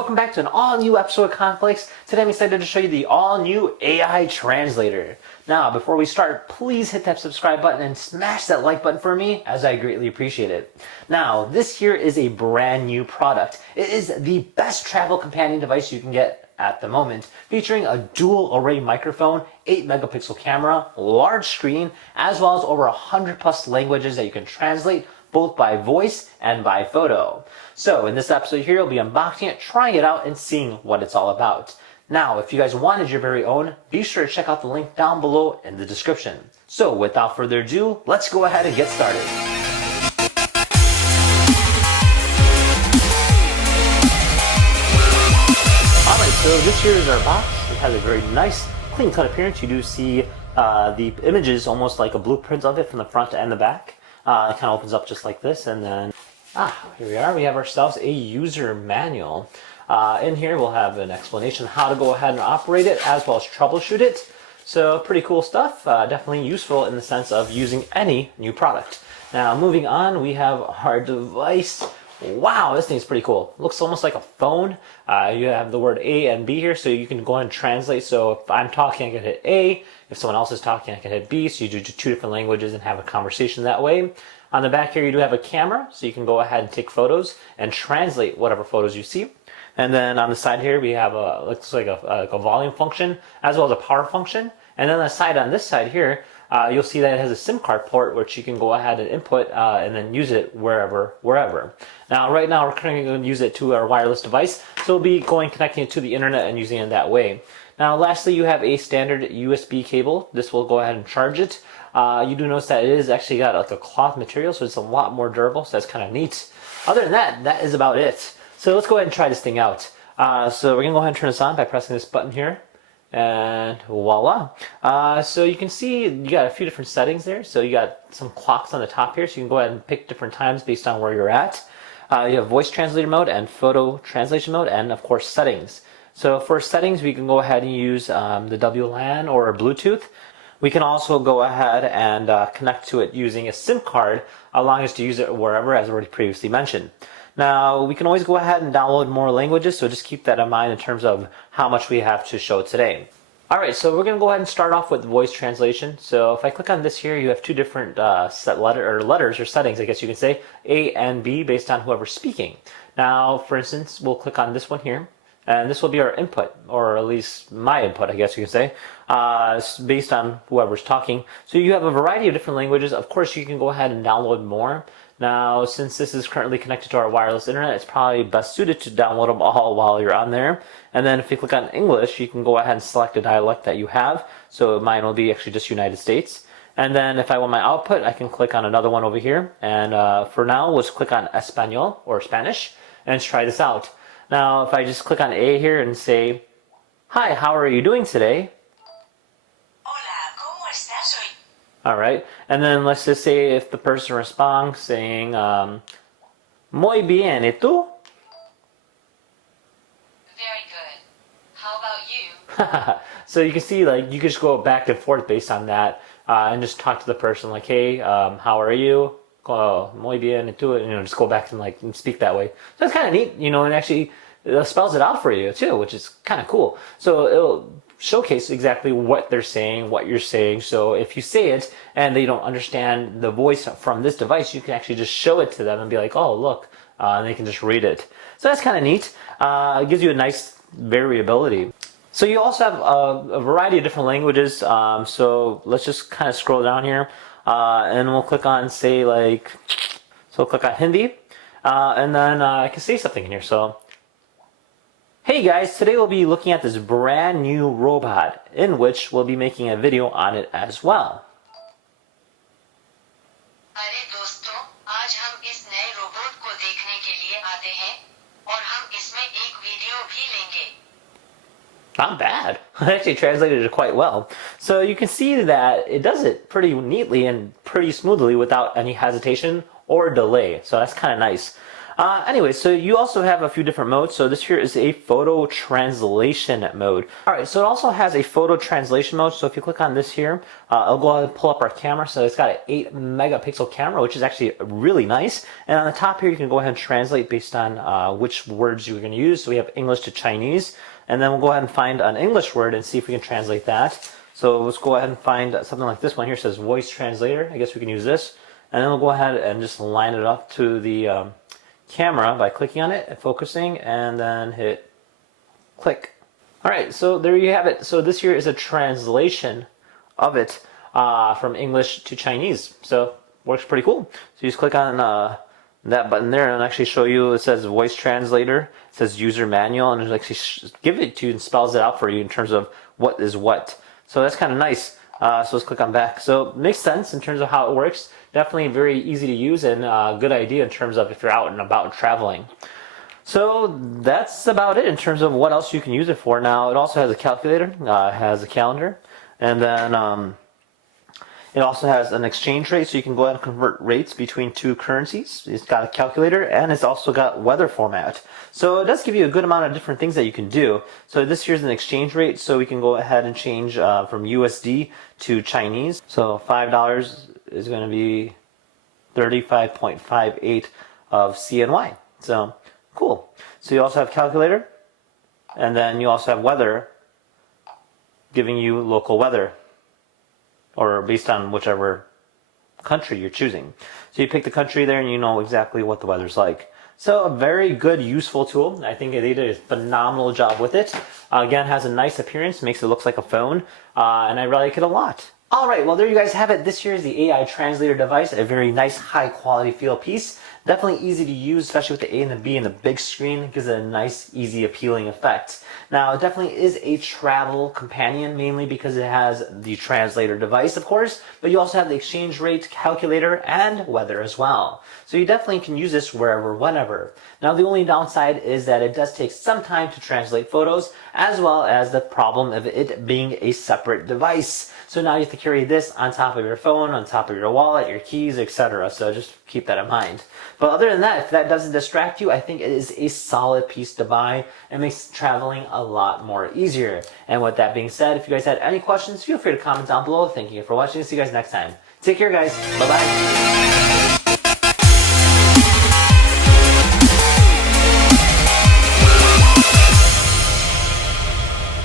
welcome back to an all-new episode of Conflicts. Today I'm excited to show you the all-new AI translator. Now, before we start, please hit that subscribe button and smash that like button for me, as I greatly appreciate it. Now, this here is a brand new product. It is the best travel companion device you can get at the moment, featuring a dual array microphone, 8 megapixel camera, large screen, as well as over 100 plus languages that you can translate both by voice and by photo. So in this episode here, you'll be unboxing it, trying it out, and seeing what it's all about. Now, if you guys wanted your very own, be sure to check out the link down below in the description. So without further ado, let's go ahead and get started. Alright, so this here is our box. It has a very nice, clean cut appearance. You do see the images almost like a blueprint of it from the front and the back. It kind of opens up just like this, and then here we are. We have ourselves a user manual. In here we'll have an explanation how to go ahead and operate it, as well as troubleshoot it. So pretty cool stuff, definitely useful in the sense of using any new product. Now moving on, we have our device. Wow, this thing's pretty cool. Looks almost like a phone. You have the word A and B here, so you can go ahead and translate. So if I'm talking, I can hit A. If someone else is talking, I can hit B. So you do two different languages and have a conversation that way. On the back here, you do have a camera, so you can go ahead and take photos and translate whatever photos you see. And then on the side here, we have looks like a volume function, as well as a power function. And then on the side on this side here, you'll see that it has a SIM card port, which you can go ahead and input and then use it wherever. Now, right now, we're currently going to use it to our wireless device, so we'll be connecting it to the internet and using it that way. Now, lastly, you have a standard USB cable. This will go ahead and charge it. You do notice that it is actually got like a cloth material, so it's a lot more durable, so that's kind of neat. Other than that, that is about it. So let's go ahead and try this thing out. So we're going to go ahead and turn this on by pressing this button here. And voila. So you can see you got a few different settings there. So you got some clocks on the top here, so you can go ahead and pick different times based on where you're at. You have voice translator mode and photo translation mode, and of course settings. So for settings, we can go ahead and use the WLAN or Bluetooth. We can also go ahead and connect to it using a SIM card, allowing us to use it wherever, as already previously mentioned. Now, we can always go ahead and download more languages, so just keep that in mind in terms of how much we have to show today. Alright, so we're going to go ahead and start off with voice translation. So if I click on this here, you have two different letters or settings, I guess you can say, A and B, based on whoever's speaking. Now, for instance, we'll click on this one here, and this will be our input, or at least my input, I guess you can say, based on whoever's talking. So you have a variety of different languages. Of course, you can go ahead and download more. Now, since this is currently connected to our wireless internet, it's probably best suited to download them all while you're on there. And then if you click on English, you can go ahead and select a dialect that you have. So mine will be actually just United States. And then if I want my output, I can click on another one over here. And for now, let's click on Español or Spanish, and let's try this out. Now, if I just click on A here and say, "Hi, how are you doing today?" Alright, and then let's just say if the person responds saying, "Muy bien, ¿y tú?" Very good. How about you? So you can see, like, you can just go back and forth based on that, and just talk to the person like, "Hey, how are you?" "Muy bien, ¿y tú?" Just go back and speak that way. So it's kind of neat, and actually it spells it out for you too, which is kind of cool. So it'll showcase exactly what they're saying, what you're saying. So if you say it and they don't understand the voice from this device, you can actually just show it to them and be like, "Oh, look," and they can just read it. So that's kind of neat. It gives you a nice variability. So you also have a variety of different languages. So let's just kind of scroll down here, and we'll click on, say, so click on Hindi, and then I can say something in here. So, "Hey guys, today we'll be looking at this brand new robot, in which we'll be making a video on it as well." अरे दोस्तों, आज हम इस नए robot को देखने के लिए आते हैं और हम इसमें एक वीडियो भी लेंगे. Not bad. I actually translated it quite well. So you can see that it does it pretty neatly and pretty smoothly without any hesitation or delay. So that's kind of nice. Anyway, so you also have a few different modes. So this here is a photo translation mode. All right, so it also has a photo translation mode. So if you click on this here, it'll go ahead and pull up our camera. So it's got an 8 megapixel camera, which is actually really nice. And on the top here, you can go ahead and translate based on which words you're going to use. So we have English to Chinese. And then we'll go ahead and find an English word and see if we can translate that. So let's go ahead and find something like this one here. It says voice translator. I guess we can use this. And then we'll go ahead and just line it up to the camera by clicking on it and focusing, and then hit click. All right, so there you have it. So this here is a translation of it from English to Chinese. So works pretty cool. So you just click on that button there and it'll actually show you, it says voice translator, it says user manual, and it'll actually give it to you and spells it out for you in terms of what is what. So that's kind of nice. So let's click on back. So it makes sense in terms of how it works. Definitely very easy to use and a good idea in terms of if you're out and about traveling. So that's about it in terms of what else you can use it for. Now it also has a calculator, has a calendar, and then it also has an exchange rate, so you can go ahead and convert rates between two currencies. It's got a calculator, and it's also got weather format. So it does give you a good amount of different things that you can do. So this here's an exchange rate, so we can go ahead and change from USD to Chinese. So $5 is going to be 35.58 of CNY. So cool. So you also have calculator, and then you also have weather, giving you local weather, or based on whichever country you're choosing. So you pick the country there and you know exactly what the weather's like. So a very good, useful tool. I think they did a phenomenal job with it. Again, has a nice appearance, makes it look like a phone, and I really like it a lot. All right, well, there you guys have it. This here is the AI translator device, a very nice, high-quality feel piece. Definitely easy to use, especially with the A and the B and the big screen. It gives it a nice, easy, appealing effect. Now, it definitely is a travel companion, mainly because it has the translator device, of course, but you also have the exchange rate calculator and weather as well. So you definitely can use this wherever, whenever. Now, the only downside is that it does take some time to translate photos, as well as the problem of it being a separate device. So now you have to carry this on top of your phone, on top of your wallet, your keys, etc. So just keep that in mind. But other than that, if that doesn't distract you, I think it is a solid piece to buy and makes traveling a lot more easier. And with that being said, if you guys had any questions, feel free to comment down below. Thank you for watching. See you guys next time. Take care, guys. Bye-bye.